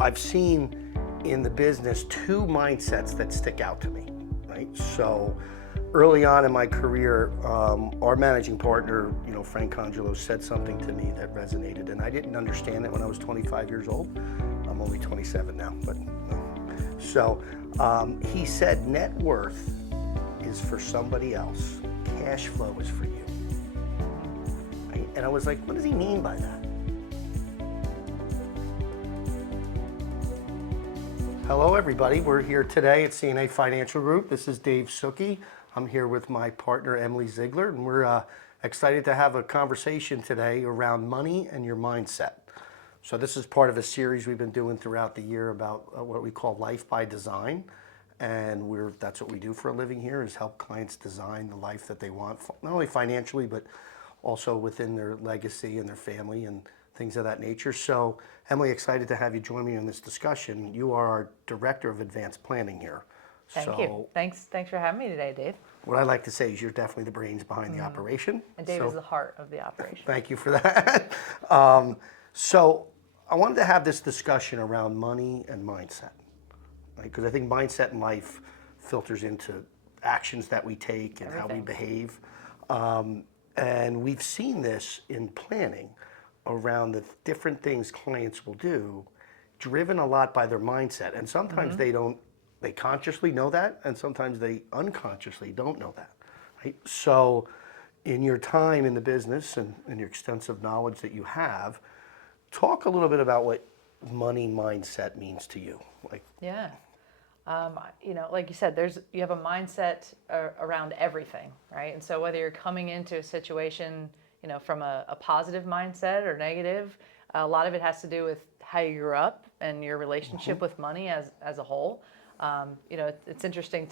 I've seen in the business two mindsets that stick out to me, right? So early on in my career, our managing partner, Frank Congelo, said something to me that resonated, and I didn't understand it when I was 25 years old. I'm only 27 now, but so he said, net worth is for somebody else, cash flow is for you. Right? And I was like, what does he mean by that? Hello, everybody. We're here today at CNA Financial Group. This is Dave Suki. I'm here with my partner, Emily Ziegler, and we're excited to have a conversation today around money and your mindset. So this is part of a series we've been doing throughout the year about what we call Life by Design. And that's what we do for a living here, is help clients design the life that they want, not only financially, but also within their legacy and their family and things of that nature. So, Emily, excited to have you join me in this discussion. You are our Director of Advanced Planning here. Thank you. Thanks for having me today, Dave. What I like to say is you're definitely the brains behind the operation. And Dave is the heart of the operation. Thank you for that. So I wanted to have this discussion around money and mindset, right? Because I think mindset in life filters into actions that we take and how we behave. And we've seen this in planning around the different things clients will do, driven a lot by their mindset. And sometimes they consciously know that, and sometimes they unconsciously don't know that, right? So in your time in the business and your extensive knowledge that you have, talk a little bit about what money mindset means to you. Yeah. Like you said, you have a mindset around everything, right? And so whether you're coming into a situation, from a positive mindset or negative, a lot of it has to do with how you grew up and your relationship with money as a whole. It's interesting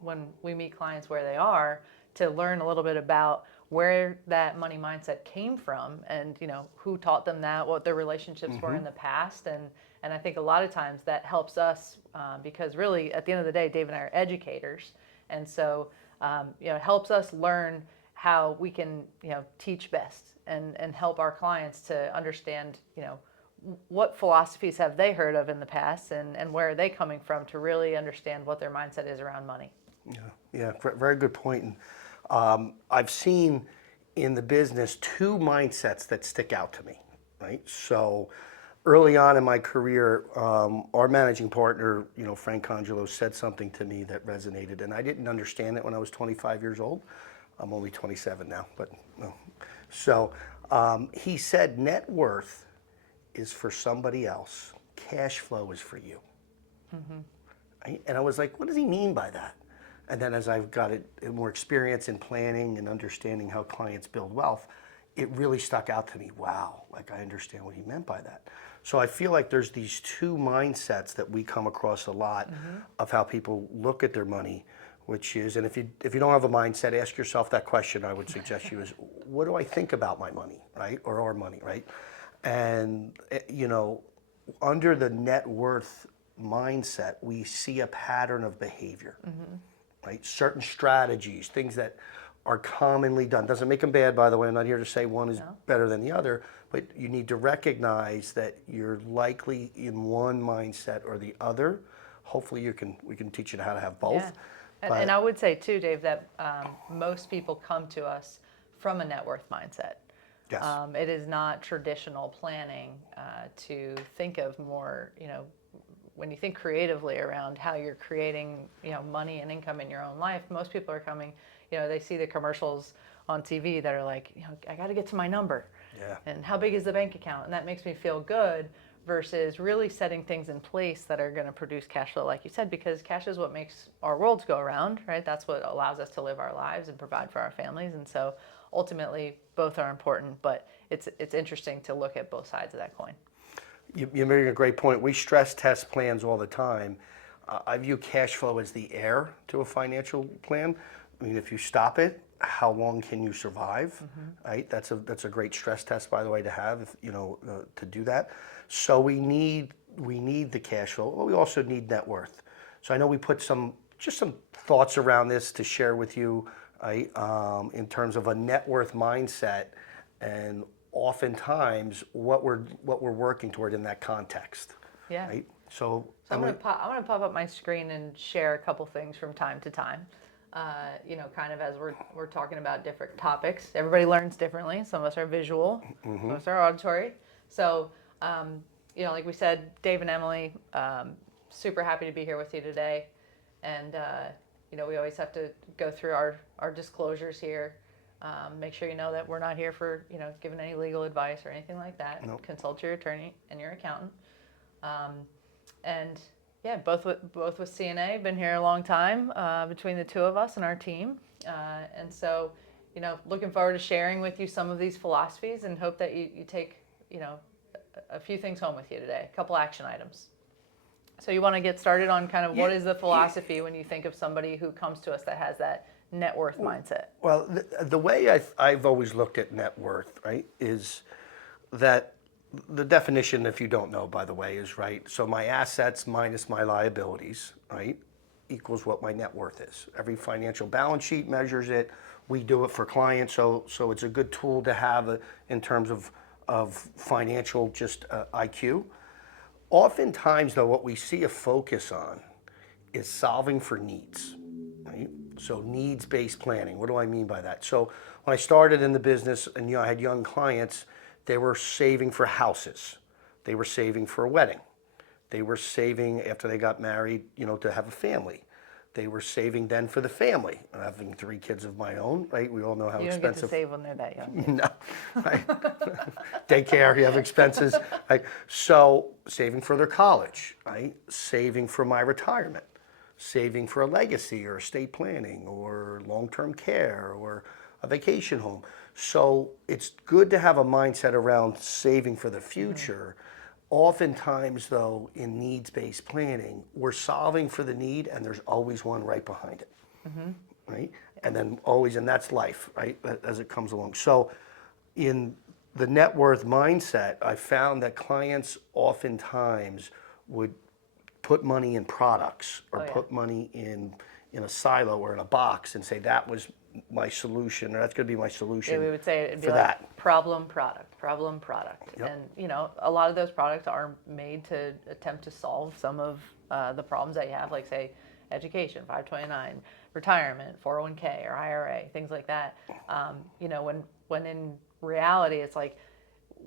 when we meet clients where they are, to learn a little bit about where that money mindset came from and, who taught them that, what their relationships were in the past. And I think a lot of times that helps us because really at the end of the day, Dave and I are educators. And so, it helps us learn how we can, teach best and help our clients to understand, what philosophies have they heard of in the past and where are they coming from to really understand what their mindset is around money. Yeah, very good point. And I've seen in the business two mindsets that stick out to me, right? So early on in my career, our managing partner, Frank Congelo, said something to me that resonated, and I didn't understand it when I was 25 years old. I'm only 27 now, but no. So he said, net worth is for somebody else, cash flow is for you. Right? And I was like, what does he mean by that? And then as I've got more experience in planning and understanding how clients build wealth, it really stuck out to me. Wow, like I understand what he meant by that. So I feel like there's these two mindsets that we come across a lot of how people look at their money, which is, and if you don't have a mindset, ask yourself that question. I would suggest you is, what do I think about my money, right, or our money, right? And under the net worth mindset, we see a pattern of behavior, right? Certain strategies, things that are commonly done. Doesn't make them bad, by the way. I'm not here to say one is better than the other, but you need to recognize that you're likely in one mindset or the other. Hopefully we can teach you how to have both. Yeah. And I would say too, Dave, that most people come to us from a net worth mindset. Yes. It is not traditional planning to think of more, when you think creatively around how you're creating, money and income in your own life. Most people are coming, they see the commercials on TV that are like, I got to get to my number. Yeah. And how big is the bank account? And that makes me feel good versus really setting things in place that are going to produce cash flow, like you said, because cash is what makes our worlds go around, right? That's what allows us to live our lives and provide for our families. And so ultimately, both are important, but it's interesting to look at both sides of that coin. You're making a great point. We stress test plans all the time. I view cash flow as the heir to a financial plan. I mean, if you stop it, how long can you survive? Right? That's a great stress test, by the way, to have. To do that. So we need the cash flow. But we also need net worth. So I know we put some thoughts around this to share with you, right? In terms of a net worth mindset, and oftentimes what we're working toward in that context. Yeah. Right? So, So I'm gonna pop up my screen and share a couple things from time to time. Kind of as we're talking about different topics. Everybody learns differently. Some of us are visual, some of us are auditory. So, like we said, Dave and Emily, super happy to be here with you today. And we always have to go through our disclosures here. Make sure you know that we're not here for giving any legal advice or anything like that. Nope. Consult your attorney and your accountant. And yeah, both with CNA, been here a long time between the two of us and our team. And so, looking forward to sharing with you some of these philosophies and hope that you take, a few things home with you today, a couple action items. So you want to get started on kind of what is the philosophy when you think of somebody who comes to us that has that net worth mindset? well, the way I've always looked at net worth, right, is that the definition, if you don't know, by the way, is right. So my assets minus my liabilities, right, equals what my net worth is. Every financial balance sheet measures it. We do it for clients, so it's a good tool to have in terms of financial just IQ. Oftentimes, though, what we see a focus on is solving for needs, right? So needs-based planning. What do I mean by that? So when I started in the business and I had young clients, they were saving for houses. They were saving for a wedding. They were saving after they got married, to have a family. They were saving then for the family. Having 3 kids of my own, right? We all know how You don't expensive. get to save when they're that young. No, right? Daycare, you have expenses, right? So saving for their college, right? Saving for my retirement, saving for a legacy or estate planning or long-term care or a vacation home. So it's good to have a mindset around saving for the future. Oftentimes, though, in needs-based planning, we're solving for the need and there's always one right behind it, right? And then always, and that's life, right, as it comes along. So in the net worth mindset, I found that clients oftentimes would put money in products or put money in a silo or in a box and say that was my solution or that's going to be my solution. Yeah, we would say it'd be for like that. problem product. Yep. And a lot of those products are made to attempt to solve some of the problems that you have, like say education, 529, retirement, 401k or IRA, things like that. When in reality, it's like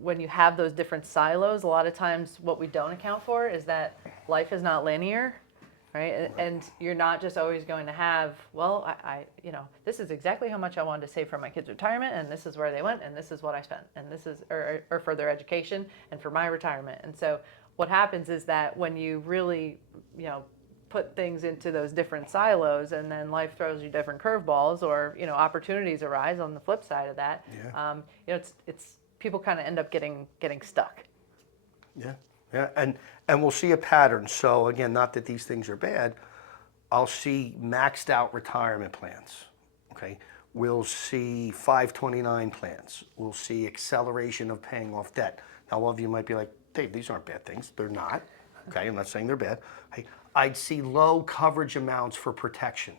when you have those different silos, a lot of times what we don't account for is that life is not linear. Right? And you're not just always going to have, well, this is exactly how much I wanted to save for my kids' retirement, and this is where they went, and this is what I spent, and this is, or for their education, and for my retirement. And so what happens is that when you really, put things into those different silos, and then life throws you different curveballs, or, opportunities arise on the flip side of that, it's people kind of end up getting stuck. Yeah, yeah, and we'll see a pattern. So again, not that these things are bad. I'll see maxed out retirement plans. Okay, we'll see 529 plans. We'll see acceleration of paying off debt. Now, all of you might be like, Dave, these aren't bad things. They're not. Okay, I'm not saying they're bad. I'd see low coverage amounts for protection.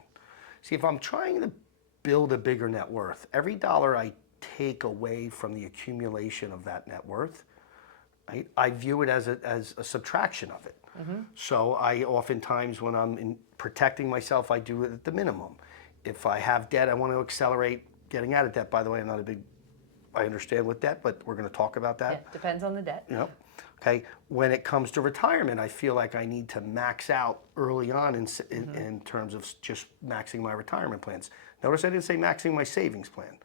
See, if I'm trying to build a bigger net worth, every dollar I take away from the accumulation of that net worth, right, I view it as a subtraction of it. So I oftentimes, when I'm protecting myself, I do it at the minimum. If I have debt, I want to accelerate getting out of debt. By the way, I understand with debt, but we're going to talk about that. Yeah, depends on the debt. Okay. When it comes to retirement, I feel like I need to max out early on in terms of just maxing my retirement plans. Notice I didn't say maxing my savings plan,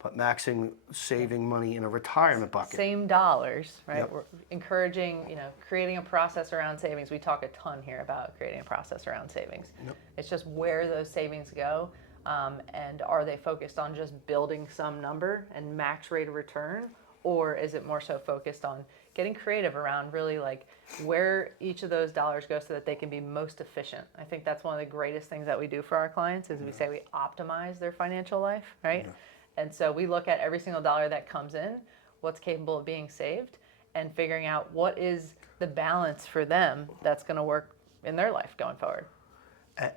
but maxing saving money in a retirement bucket. Same dollars, right? Yep. We're encouraging, creating a process around savings. We talk a ton here about creating a process around savings. Yep. It's just where those savings go, and are they focused on just building some number and max rate of return, or is it more so focused on getting creative around really like where each of those dollars go so that they can be most efficient? I think that's one of the greatest things that we do for our clients is we say we optimize their financial life, right? Yeah. And so we look at every single dollar that comes in, what's capable of being saved, and figuring out what is the balance for them that's going to work in their life going forward.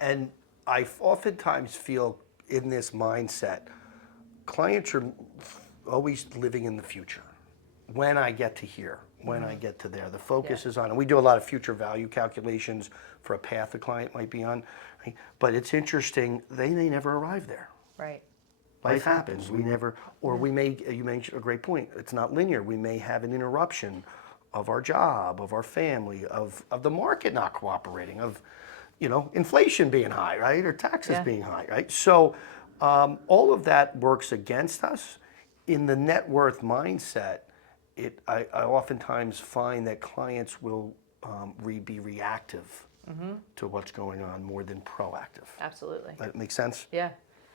And I oftentimes feel in this mindset, clients are always living in the future. When I get to here, when I get to there. The focus is on, and we do a lot of future value calculations for a path a client might be on, right? But it's interesting, they may never arrive there. Right. Life happens. We never, or we may, you made a great point, it's not linear. We may have an interruption of our job, of our family, of the market not cooperating, of, inflation being high, right? Or taxes Yeah. being high, right? So all of that works against us. In the net worth mindset, I oftentimes find that clients will be reactive to what's going on more than proactive. Absolutely. That makes sense? Yeah.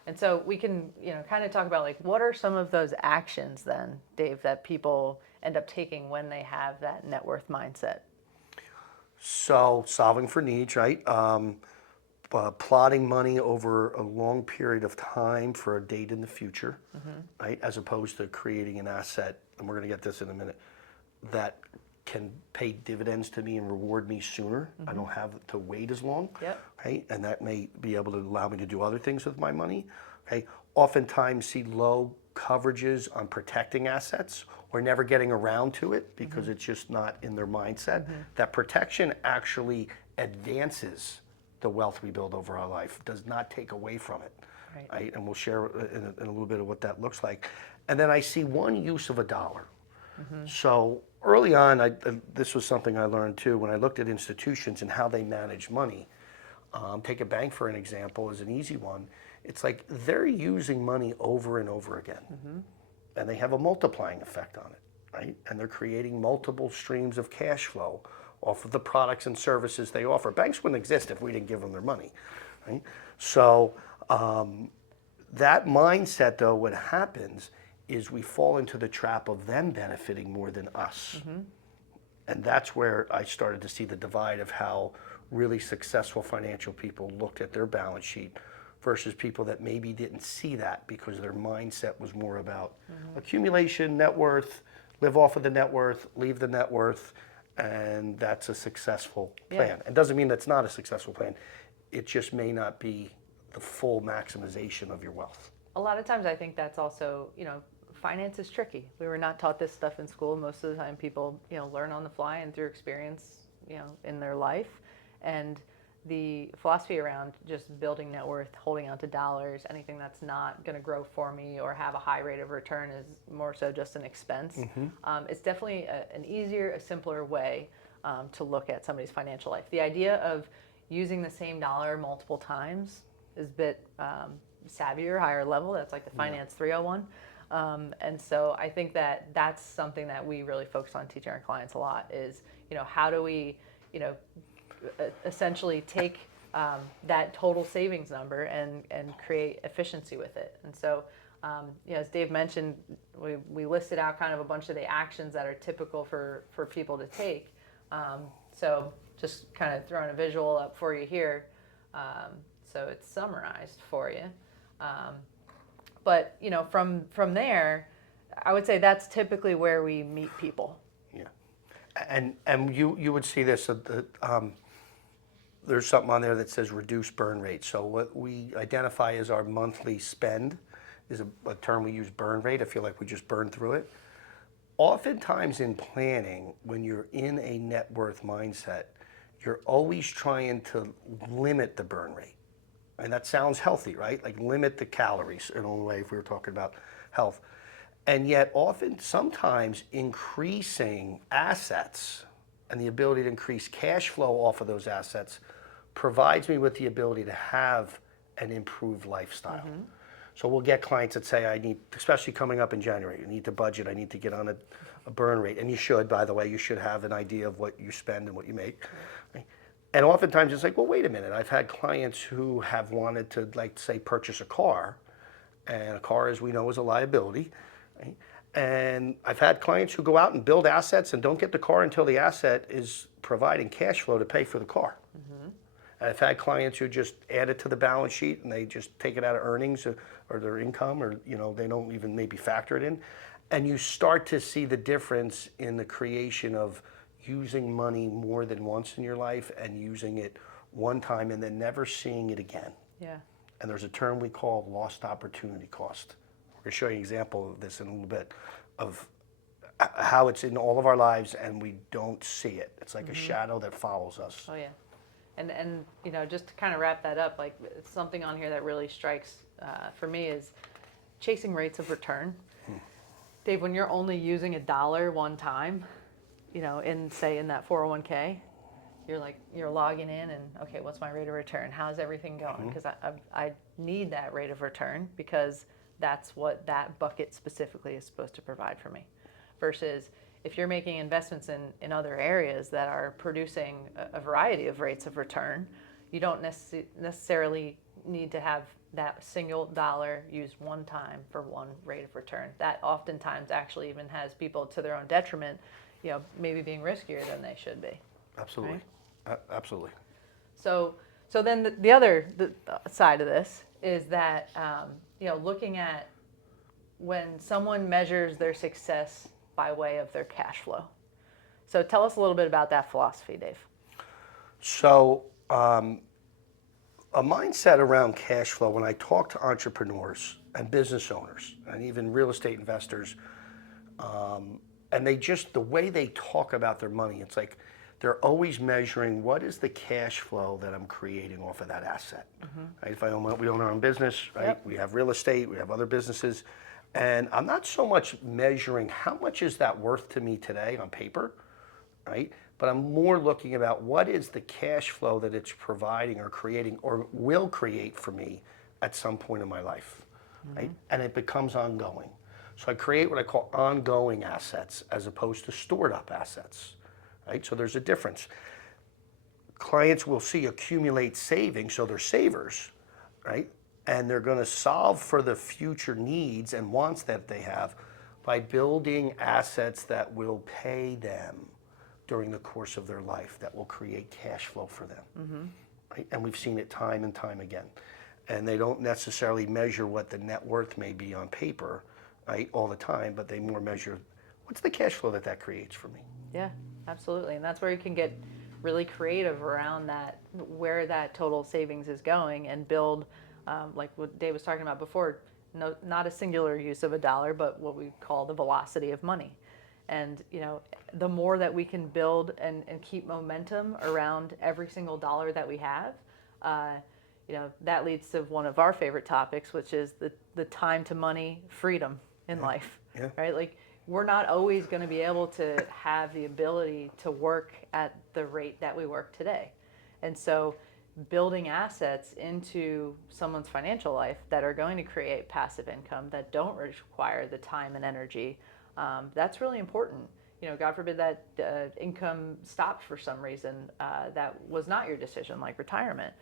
And so we can, kind of talk about like what are some of those actions then, Dave, that people end up taking when they have that net worth mindset? So solving for needs, right? Plotting money over a long period of time for a date in the future, right? As opposed to creating an asset, and we're going to get this in a minute, that can pay dividends to me and reward me sooner. I don't have to wait as long, Yep. right? And that may be able to allow me to do other things with my money, okay? Oftentimes see low coverages on protecting assets or never getting around to it because it's just not in their mindset. That protection actually advances the wealth we build over our life, does not take away from it. Right. And we'll share in a little bit of what that looks like. And then I see one use of a dollar. So early on, this was something I learned too when I looked at institutions and how they manage money. Take a bank for an example as an easy one. It's like they're using money over and over again. And they have a multiplying effect on it, right? And they're creating multiple streams of cash flow off of the products and services they offer. Banks wouldn't exist if we didn't give them their money, right? So that mindset, though, what happens is we fall into the trap of them benefiting more than us. And that's where I started to see the divide of how really successful financial people looked at their balance sheet versus people that maybe didn't see that because their mindset was more about accumulation, net worth, live off of the net worth, leave the net worth, and that's a successful plan. It doesn't mean that's not a successful plan. It just may not be the full maximization of your wealth. A lot of times I think that's also, finance is tricky. We were not taught this stuff in school. Most of the time people, learn on the fly and through experience, in their life. And the philosophy around just building net worth, holding on to dollars, anything that's not going to grow for me or have a high rate of return is more so just an expense. It's definitely an easier, a simpler way to look at somebody's financial life. The idea of using the same dollar multiple times is a bit savvier, higher level. That's like the Finance 301. And so I think that that's something that we really focus on teaching our clients a lot is, how do we, essentially take that total savings number and create efficiency with it. And so, as Dave mentioned, we listed out kind of a bunch of the actions that are typical for people to take. So just kind of throwing a visual up for you here. So it's summarized for you. But from there, I would say that's typically where we meet people. Yeah, and you would see this. There's something on there that says reduce burn rate. So what we identify as our monthly spend is a term we use, burn rate. I feel like we just burn through it. Oftentimes in planning, when you're in a net worth mindset, you're always trying to limit the burn rate. And that sounds healthy, right? Like limit the calories in a way if we were talking about health. And yet sometimes increasing assets and the ability to increase cash flow off of those assets provides me with the ability to have an improved lifestyle. So we'll get clients that say, I need, especially coming up in January, I need to budget, I need to get on a burn rate. And you should, by the way, you should have an idea of what you spend and what you make. Right? And oftentimes it's like, well, wait a minute. I've had clients who have wanted to, like, say, purchase a car. And a car, as we know, is a liability. Right? And I've had clients who go out and build assets and don't get the car until the asset is providing cash flow to pay for the car. And I've had clients who just add it to the balance sheet and they just take it out of earnings or their income, or they don't even maybe factor it in. And you start to see the difference in the creation of using money more than once in your life and using it one time and then never seeing it again. Yeah. And there's a term we call lost opportunity cost. We're going to show you an example of this in a little bit, of how it's in all of our lives and we don't see it. It's like a shadow that follows us. Oh yeah, and you know, just to kind of wrap that up, like something on here that really strikes for me is chasing rates of return. Dave, when you're only using a dollar one time, you know, in say in that 401k, you're logging in and okay, what's my rate of return? How's everything going? Because I need that rate of return because that's what that bucket specifically is supposed to provide for me. Versus if you're making investments in other areas that are producing a variety of rates of return, you don't necessarily need to have that single dollar used one time for one rate of return. That oftentimes actually even has people to their own detriment, you know, maybe being riskier than they should be. Absolutely. Right? Absolutely. So then the other side of this is that, you know, looking at when someone measures their success by way of their cash flow. So tell us a little bit about that philosophy, Dave. So, a mindset around cash flow, when I talk to entrepreneurs and business owners and even real estate investors, and the way they talk about their money, it's like they're always measuring what is the cash flow that I'm creating off of that asset. Right? If we own our own business, right? Yep. We have real estate, we have other businesses, and I'm not so much measuring how much is that worth to me today on paper, right? But I'm more looking about what is the cash flow that it's providing or creating or will create for me at some point in my life, right? And it becomes ongoing. So I create what I call ongoing assets as opposed to stored up assets, right? So there's a difference. Clients will see accumulate savings, so they're savers, right? And they're going to solve for the future needs and wants that they have by building assets that will pay them during the course of their life, that will create cash flow for them. Right? And we've seen it time and time again. And they don't necessarily measure what the net worth may be on paper, right, all the time, but they more measure what's the cash flow that creates for me. Yeah, absolutely. And that's where you can get really creative around that, where that total savings is going, and build, like what Dave was talking about before, not a singular use of a dollar, but what we call the velocity of money. And you know, the more that we can build and keep momentum around every single dollar that we have, you know, that leads to one of our favorite topics, which is the time to money freedom in life. Yeah. Right? Like, we're not always going to be able to have the ability to work at the rate that we work today. And so building assets into someone's financial life that are going to create passive income that don't require the time and energy, that's really important. You know, God forbid that income stopped for some reason that was not your decision, like retirement.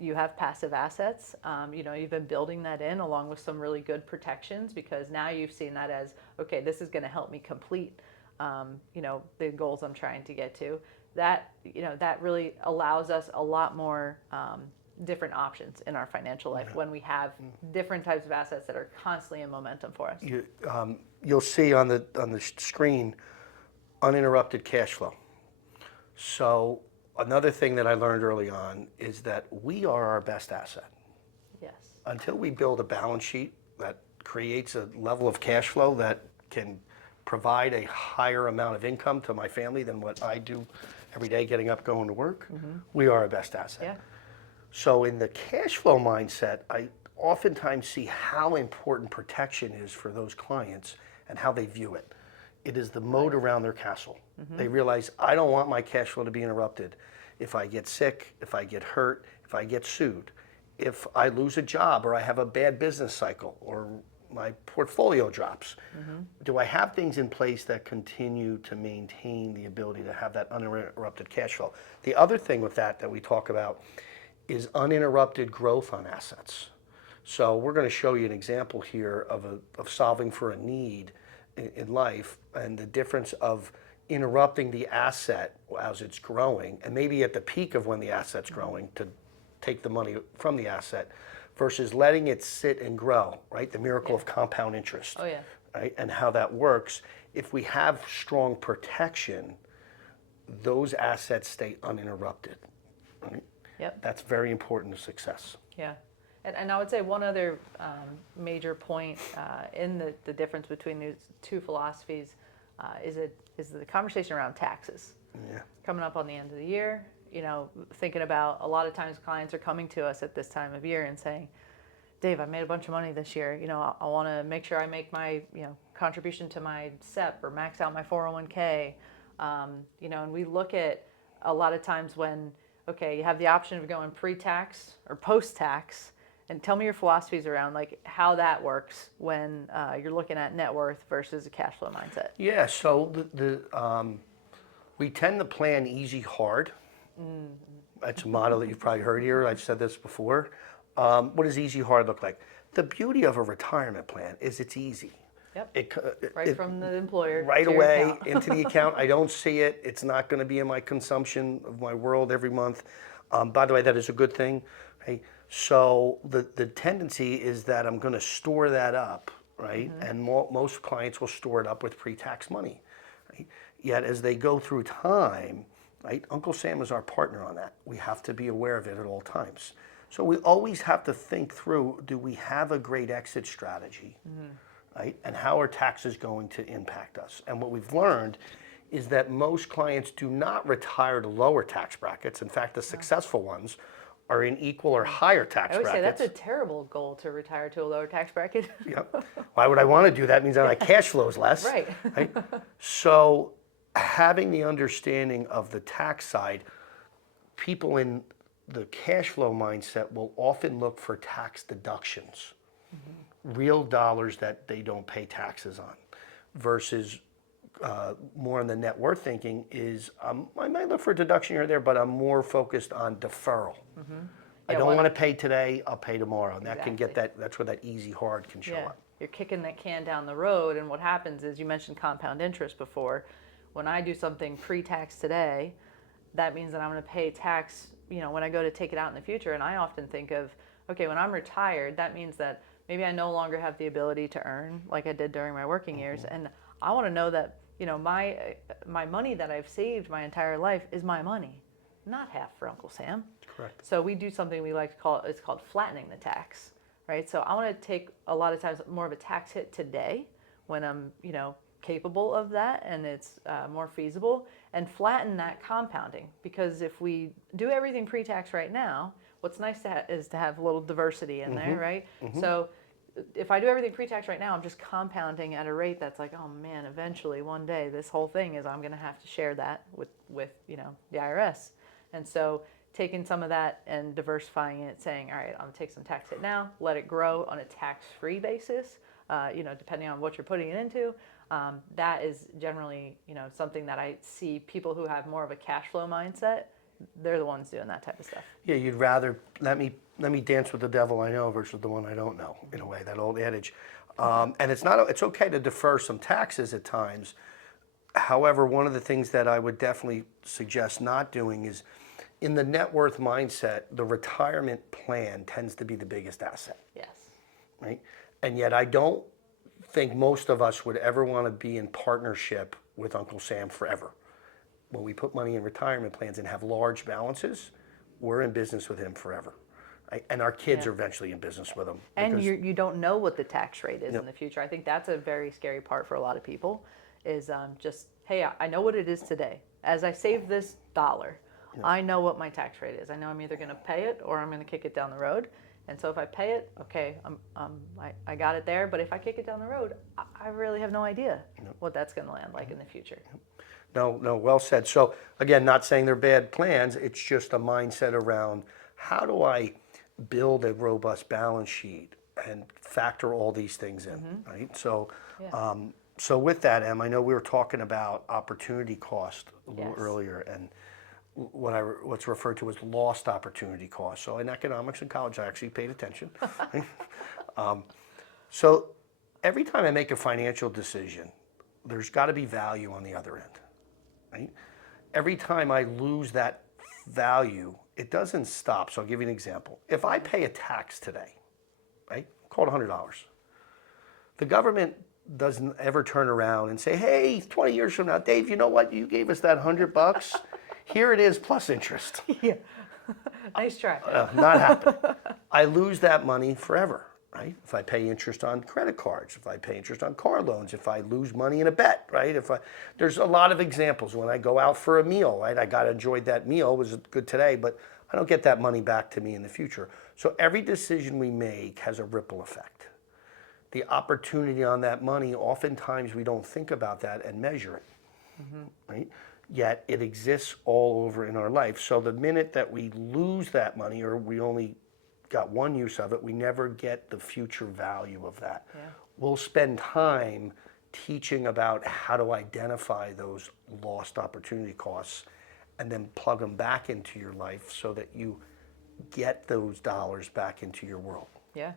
You have passive assets. You know, you've been building that in along with some really good protections, because now you've seen that as, okay, this is going to help me complete, you know, the goals I'm trying to get to. That, you know, that really allows us a lot more different options in our financial life when we have different types of assets that are constantly in momentum for us. You'll see on the screen uninterrupted cash flow. So another thing that I learned early on is that we are our best asset. Yes. Until we build a balance sheet that creates a level of cash flow that can provide a higher amount of income to my family than what I do every day getting up, going to work, we are our best asset. Yeah. So in the cash flow mindset, I oftentimes see how important protection is for those clients and how they view it. It is the moat around their castle. They realize, I don't want my cash flow to be interrupted. If I get sick, if I get hurt, if I get sued, if I lose a job or I have a bad business cycle or my portfolio drops, do I have things in place that continue to maintain the ability to have that uninterrupted cash flow? The other thing with that we talk about is uninterrupted growth on assets. So we're going to show you an example here of solving for a need in life, and the difference of interrupting the asset as it's growing, and maybe at the peak of when the asset's growing to take the money from the asset, versus letting it sit and grow, right? The miracle of compound interest. Oh, yeah. Right? And how that works. If we have strong protection, those assets stay uninterrupted. Right? Yep. That's very important to success. Yeah. And I would say one other major point in the difference between these two philosophies is the conversation around taxes. Yeah. Coming up on the end of the year, thinking about a lot of times clients are coming to us at this time of year and saying, Dave, I made a bunch of money this year. I want to make sure I make my, contribution to my SEP or max out my 401k. And we look at a lot of times when, okay, you have the option of going pre-tax or post-tax, and tell me your philosophies around like how that works when you're looking at net worth versus a cash flow mindset. Yeah, so we tend to plan easy hard. That's a motto that you've probably heard here. I've said this before. What does easy hard look like? The beauty of a retirement plan is it's easy. Yep. Right from the employer. Right to your away account. into the account. I don't see it. It's not going to be in my consumption of my world every month. By the way, that is a good thing. Okay? So the tendency is that I'm going to store that up, right? And most clients will store it up with pre-tax money. Right? Yet as they go through time, right, Uncle Sam is our partner on that. We have to be aware of it at all times. So we always have to think through, do we have a great exit strategy, right? And how are taxes going to impact us? And what we've learned is that most clients do not retire to lower tax brackets. In fact, the successful ones are in equal or higher tax I always brackets. say that's a terrible goal to retire to a lower tax bracket. Yep. Why would I want to do that? It means that my cash flow is less. Right. Right? So having the understanding of the tax side, people in the cash flow mindset will often look for tax deductions, real dollars that they don't pay taxes on, versus more on the net worth thinking is I might look for a deduction here or there, but I'm more focused on deferral. I don't want to pay today, I'll pay tomorrow. And that can get that's where that easy hard can show up. You're kicking that can down the road, and what happens is, you mentioned compound interest before. When I do something pre-tax today, that means that I'm going to pay tax, when I go to take it out in the future. And I often think of, okay, when I'm retired, that means that maybe I no longer have the ability to earn like I did during my working years, and I want to know that my money that I've saved my entire life is my money, not half for Uncle Sam. Correct. So we do something we like to call, it's called flattening the tax, right? So I want to take a lot of times more of a tax hit today when I'm, capable of that and it's more feasible, and flatten that compounding. Because if we do everything pre-tax right now, what's nice is to have a little diversity in there, right? So if I do everything pre-tax right now, I'm just compounding at a rate that's like, oh man, eventually one day this whole thing is I'm going to have to share that with the IRS. And so taking some of that and diversifying it, saying, all right, I'm going to take some tax hit now, let it grow on a tax-free basis, depending on what you're putting it into. That is generally, something that I see people who have more of a cash flow mindset, they're the ones doing that type of stuff. Yeah, you'd rather let me dance with the devil I know versus the one I don't know, in a way, that old adage. And it's okay to defer some taxes at times. However, one of the things that I would definitely suggest not doing is, in the net worth mindset, the retirement plan tends to be the biggest asset. Yes. Right? And yet I don't think most of us would ever want to be in partnership with Uncle Sam forever. When we put money in retirement plans and have large balances, we're in business with him forever. Right? And our kids are eventually in business with him. And you don't know what the tax rate is in the future. I think that's a very scary part for a lot of people, is just, hey, I know what it is today. As I save this dollar, I know what my tax rate is. I know I'm either going to pay it or I'm going to kick it down the road. And so if I pay it, okay, I got it there. But if I kick it down the road, I really have no idea what that's going to land like in the future. No, well said. So again, not saying they're bad plans. It's just a mindset around, how do I build a robust balance sheet and factor all these things in, right? So, so with that, Em, I know we were talking about opportunity cost a little earlier, and what's referred to as lost opportunity cost. So in economics in college, I actually paid attention. So every time I make a financial decision, there's got to be value on the other end, right? Every time I lose that value, it doesn't stop. So I'll give you an example. If I pay a tax today, right, call it $100, the government doesn't ever turn around and say, hey, 20 years from now, Dave, you know what? You gave us that $100. Here it is plus interest. Yeah. Nice try. Not happening. I lose that money forever. right? If I pay interest on credit cards, if I pay interest on car loans, if I lose money in a bet, right? There's a lot of examples. When I go out for a meal, right? I got enjoyed that meal, it was good today, but I don't get that money back to me in the future. So every decision we make has a ripple effect. The opportunity on that money, oftentimes we don't think about that and measure it, right? Yet it exists all over in our life. So the minute that we lose that money or we only got one use of it, we never get the future value of that. Yeah. We'll spend time teaching about how to identify those lost opportunity costs and then plug them back into your life so that you get those dollars back into your world. Yeah.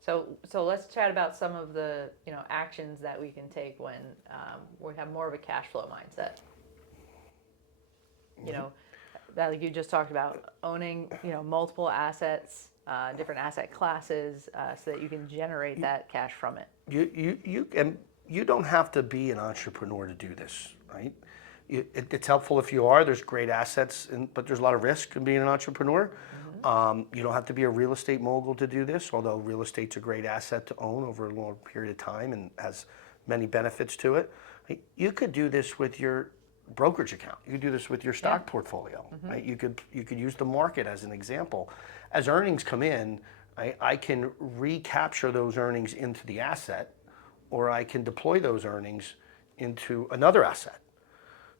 So let's chat about some of the actions that we can take when we have more of a cash flow mindset. That like you just talked about owning multiple assets, different asset classes, so that you can generate that cash from it. You don't have to be an entrepreneur to do this, right? It's helpful if you are. There's great assets, but there's a lot of risk in being an entrepreneur. You don't have to be a real estate mogul to do this, although real estate's a great asset to own over a long period of time and has many benefits to it. You could do this with your brokerage account. You could do this with your stock portfolio. Right? You could use the market as an example. As earnings come in, I can recapture those earnings into the asset, or I can deploy those earnings into another asset.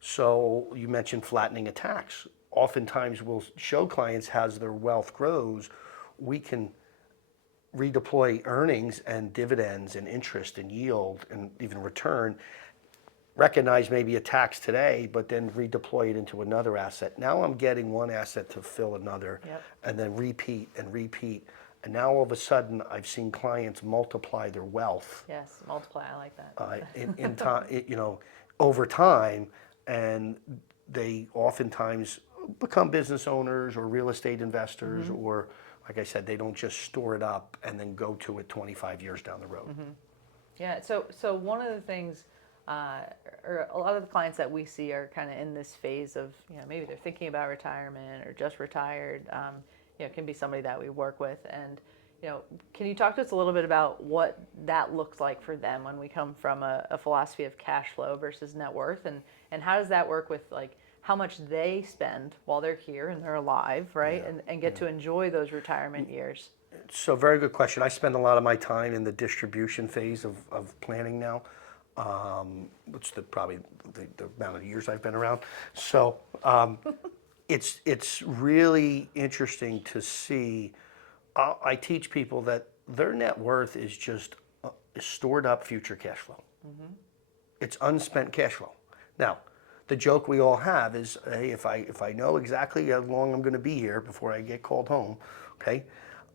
So you mentioned flattening a tax. Oftentimes we'll show clients as their wealth grows, we can redeploy earnings and dividends and interest and yield and even return, recognize maybe a tax today, but then redeploy it into another asset. Now I'm getting one asset to fill another, and then repeat and repeat. And now all of a sudden I've seen clients multiply their wealth. Yes, multiply. I like that. In time, over time, and they oftentimes become business owners or real estate investors, or like I said, they don't just store it up and then go to it 25 years down the road. Yeah. So one of the things, or a lot of the clients that we see are kind of in this phase of, maybe they're thinking about retirement or just retired. It can be somebody that we work with, and can you talk to us a little bit about what that looks like for them when we come from a philosophy of cash flow versus net worth, and how does that work with like how much they spend while they're here and they're alive, right? And get to enjoy those retirement years. So very good question. I spend a lot of my time in the distribution phase of planning now, which probably the amount of years I've been around. So it's really interesting to see. I teach people that their net worth is just stored up future cash flow. It's unspent cash flow. Now, the joke we all have is, hey, if I know exactly how long I'm going to be here before I get called home, okay,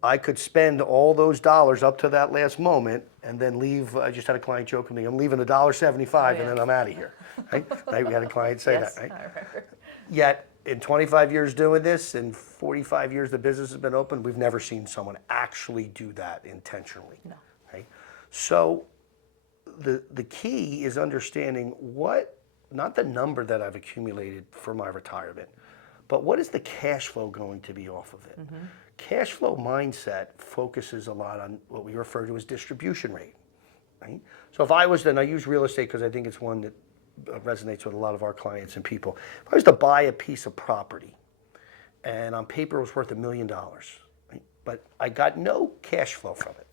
I could spend all those dollars up to that last moment and then leave. I just had a client joke with me. I'm leaving $1.75 and then I'm out of here. Right? We had a client say Yes, that. Right? I remember. Yet in 25 years doing this, and 45 years the business has been open, we've never seen someone actually do that intentionally. No. Right? So the key is understanding not the number that I've accumulated for my retirement, but what is the cash flow going to be off of it? Cash flow mindset focuses a lot on what we refer to as distribution rate. Right? So if I was, and I use real estate because I think it's one that resonates with a lot of our clients and people. If I was to buy a piece of property and on paper it was worth $1 million, right? But I got no cash flow from it,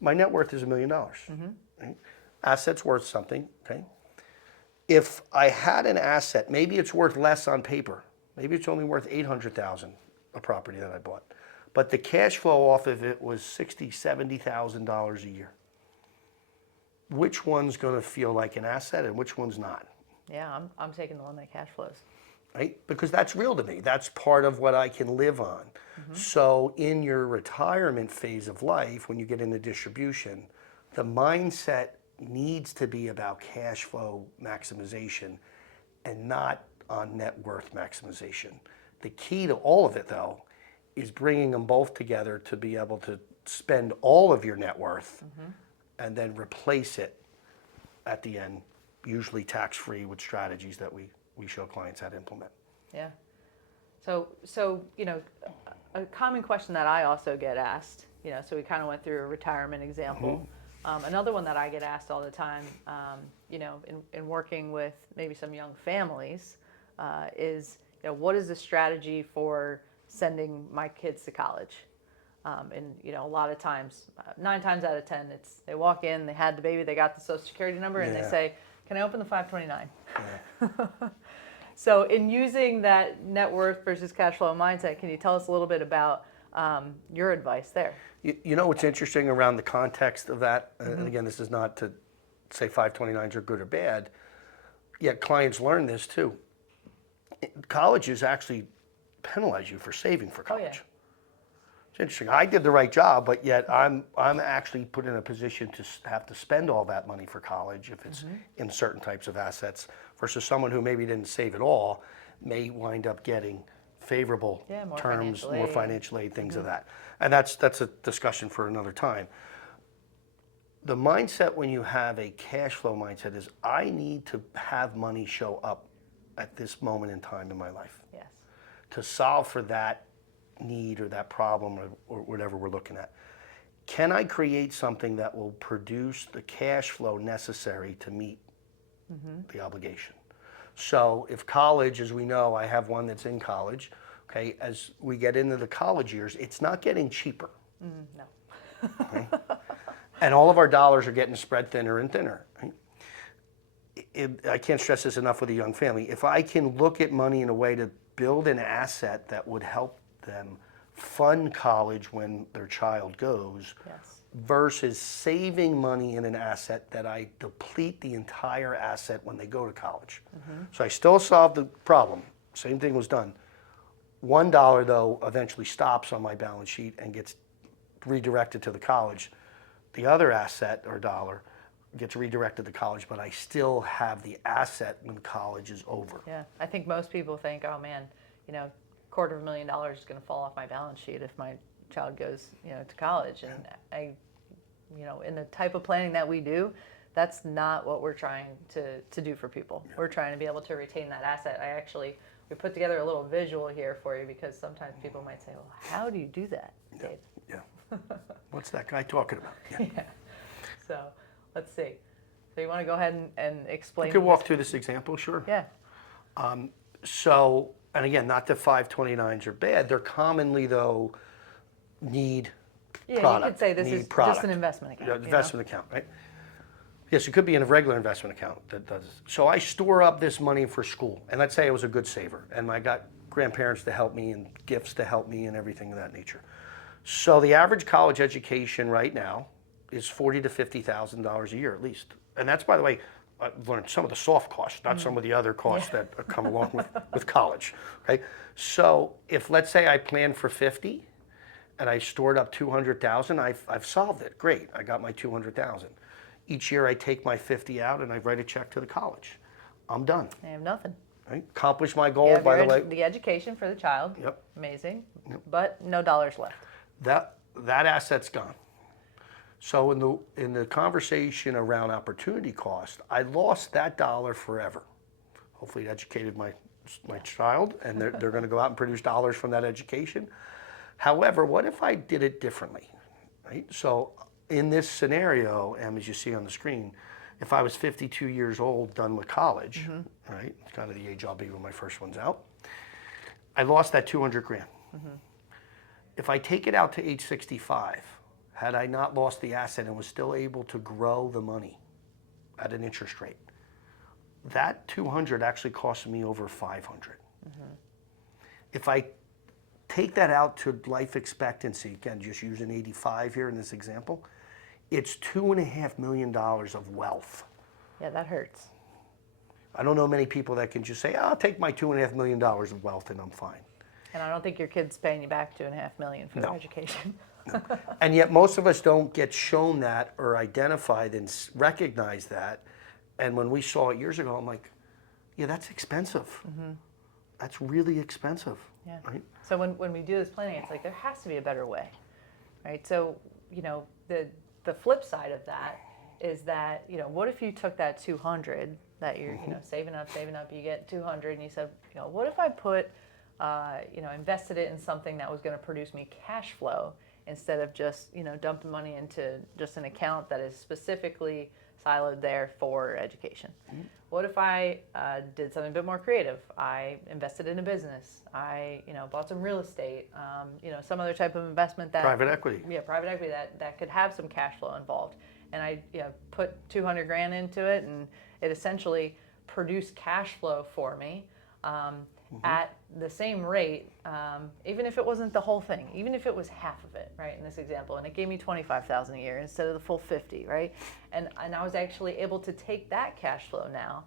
my net worth is $1 million. Right? Asset's worth something, okay? If I had an asset, maybe it's worth less on paper. Maybe it's only worth $800,000, a property that I bought. But the cash flow off of it was $60,000, $70,000 a year. Which one's going to feel like an asset and which one's not? Yeah, I'm taking the one that cash flows. Right? Because that's real to me. That's part of what I can live on. So in your retirement phase of life, when you get into distribution, the mindset needs to be about cash flow maximization and not on net worth maximization. The key to all of it, though, is bringing them both together to be able to spend all of your net worth and then replace it at the end, usually tax-free with strategies that we show clients how to implement. Yeah. So a common question that I also get asked, so we kind of went through a retirement example. Another one that I get asked all the time, in working with maybe some young families, is, what is the strategy for sending my kids to college? And a lot of times, 9 times out of 10, it's they walk in, they had the baby, they got the Social Security number, and they Yeah. say, "Can I open the 529?" So, in using that net worth versus cash flow mindset, can you tell us a little bit about your advice there? You know what's interesting around the context of that, and again, this is not to say 529s are good or bad, yet clients learn this too. Colleges actually penalize you for saving for Oh, yeah. college. It's interesting. I did the right job, but yet I'm actually put in a position to have to spend all that money for college if it's in certain types of assets, versus someone who maybe didn't save it all may wind up getting favorable Yeah, more terms, financial more aid. financial aid, things of that. And that's a discussion for another time. The mindset when you have a cash flow mindset is I need to have money show up at this moment in time in my life Yes. to solve for that need or that problem or whatever we're looking at. Can I create something that will produce the cash flow necessary to meet the obligation? So if college, as we know, I have one that's in college, okay, as we get into the college years, it's not getting cheaper. No. And all of our dollars are getting spread thinner and thinner. Right? I can't stress this enough with a young family. If I can look at money in a way to build an asset that would help them fund college when their child goes, Yes. versus saving money in an asset that I deplete the entire asset when they go to college. So I still solved the problem. Same thing was done. $1 though eventually stops on my balance sheet and gets redirected to the college. The other asset or dollar gets redirected to college, but I still have the asset when college is over. Yeah. I think most people think, oh man, $250,000 is going to fall off my balance sheet if my child goes, to college. And in the type of planning that we do, that's not what we're trying to do for people. We're trying to be able to retain that asset. We put together a little visual here for you because sometimes people might say, well, how do you do that, Dave? Yeah. What's that guy talking about? Yeah. Yeah. So let's see. So you want to go ahead and explain? We could walk through this example, sure. Yeah. So, and again, not that 529s are bad. They're commonly, though, need Yeah, product. you could say this need is product. just an investment account. Yeah, investment account, right? Yes, it could be in a regular investment account that does. So I store up this money for school, and let's say I was a good saver, and I got grandparents to help me and gifts to help me and everything of that nature. So the average college education right now is $40,000 to $50,000 a year at least, and that's, by the way, I've learned some of the soft costs, not some of the other costs that come along with college. Okay, so if let's say I planned for 50, and I stored up 200,000, I've solved it. Great, I got my 200,000. Each year I take my 50 out and I write a check to the college. I'm done. I have nothing. Right? Accomplish my You goal, have by the your way. the education for the child. Yep. Amazing. But no dollars left. That asset's gone. So in the conversation around opportunity cost, I lost that dollar forever. Hopefully it educated my child, and they're going to go out and produce dollars from that education. However, what if I did it differently? Right? So in this scenario, as you see on the screen, if I was 52 years old, done with college, right? It's kind of the age I'll be when my first one's out. I lost that 200 grand. If I take it out to age 65, had I not lost the asset and was still able to grow the money at an interest rate, that 200 actually cost me over 500. If I take that out to life expectancy, again, just using 85 here in this example, it's $2.5 million of wealth. Yeah, that hurts. I don't know many people that can just say, I'll take my $2.5 million of wealth and I'm fine. And I don't think your kid's paying you back $2.5 million for No. their education. And yet most of us don't get shown that or identified and recognize that. And when we saw it years ago, I'm like, yeah, that's expensive. That's really expensive. Yeah. Right? So when we do this planning, it's like there has to be a better way, right? So the flip side of that is that what if you took that 200 that you're saving up, you get 200, and you said, what if I put invested it in something that was going to produce me cash flow instead of just, dumping money into just an account that is specifically siloed there for education. What if I did something a bit more creative? I invested in a business. I, bought some real estate. Some other type of investment that Private equity. Yeah, private equity that could have some cash flow involved. And I, put 200 grand into it, and it essentially produced cash flow for me at the same rate, even if it wasn't the whole thing, even if it was half of it, right? In this example, and it gave me 25,000 a year instead of the full 50, right? And I was actually able to take that cash flow now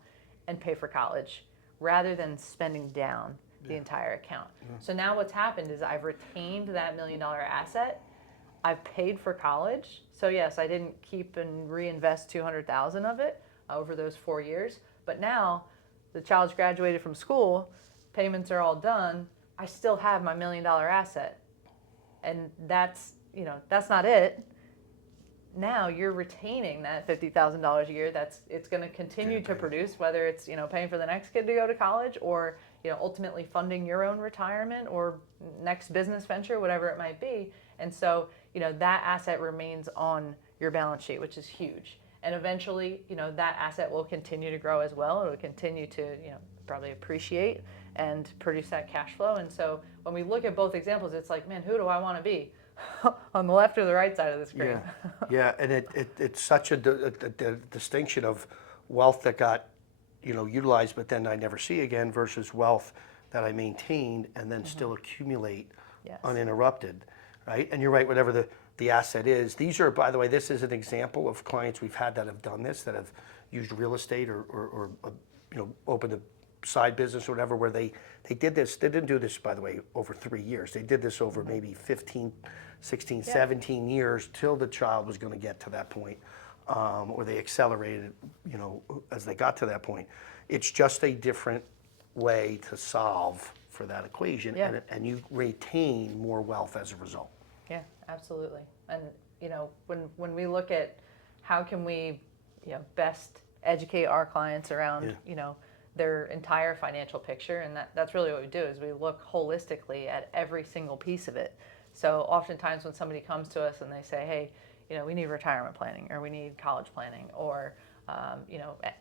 and pay for college rather than spending down the entire account. So now what's happened is I've retained that $1 million asset. I've paid for college. So yes, I didn't keep and reinvest 200,000 of it over those 4 years, but now the child's graduated from school, payments are all done, I still have my $1 million asset. And that's not it. Now you're retaining that $50,000 a year. It's going to continue to produce, whether it's, paying for the next kid to go to college, or, ultimately funding your own retirement or next business venture, whatever it might be. And so, that asset remains on your balance sheet, which is huge. And eventually, that asset will continue to grow as well. It will continue to, probably appreciate and produce that cash flow. And so when we look at both examples, it's like, man, who do I want to be? On the left or the right side of the screen? Yeah, and it's such a distinction of wealth that got, utilized, but then I never see again, versus wealth that I maintained and then still accumulate uninterrupted, right? And you're right, whatever the asset is. These are, by the way, this is an example of clients we've had that have done this, that have used real estate or opened a side business or whatever, where they did this. They didn't do this, by the way, over 3 years. They did this over maybe 15, 16, 17 years till the child was going to get to that point, or they accelerated, as they got to that point. It's just a different way to solve for that equation, and you retain more wealth as a result. Yeah, absolutely. And when we look at how can we best educate our clients around their entire financial picture, and that's really what we do, is we look holistically at every single piece of it. So oftentimes when somebody comes to us and they say, hey, we need retirement planning, or we need college planning, or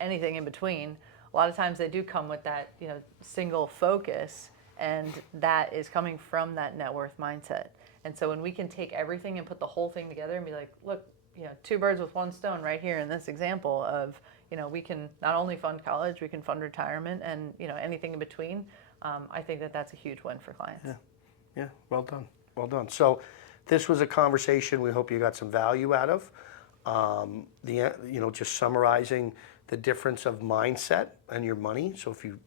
anything in between, a lot of times they do come with that single focus, and that is coming from that net worth mindset. And so when we can take everything and put the whole thing together and be like, look, two birds with one stone right here in this example of, we can not only fund college, we can fund retirement, and anything in between. I think that's a huge win for clients. Yeah, well done, well done. So this was a conversation we hope you got some value out of. Just summarizing the difference of mindset and your money. So if you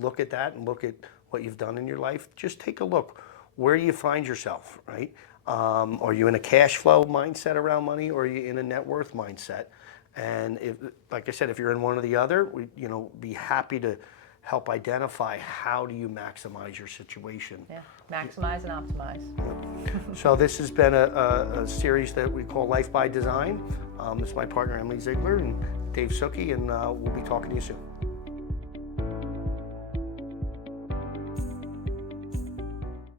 look at that and look at what you've done in your life, just take a look. Where do you find yourself, right? Are you in a cash flow mindset around money, or are you in a net worth mindset? And if, like I said, if you're in one or the other, we be happy to help identify how do you maximize your situation. Yeah, maximize and optimize. So this has been a series that we call Life by Design. This is my partner Emily Ziegler and Dave Suki, and we'll be talking to you soon.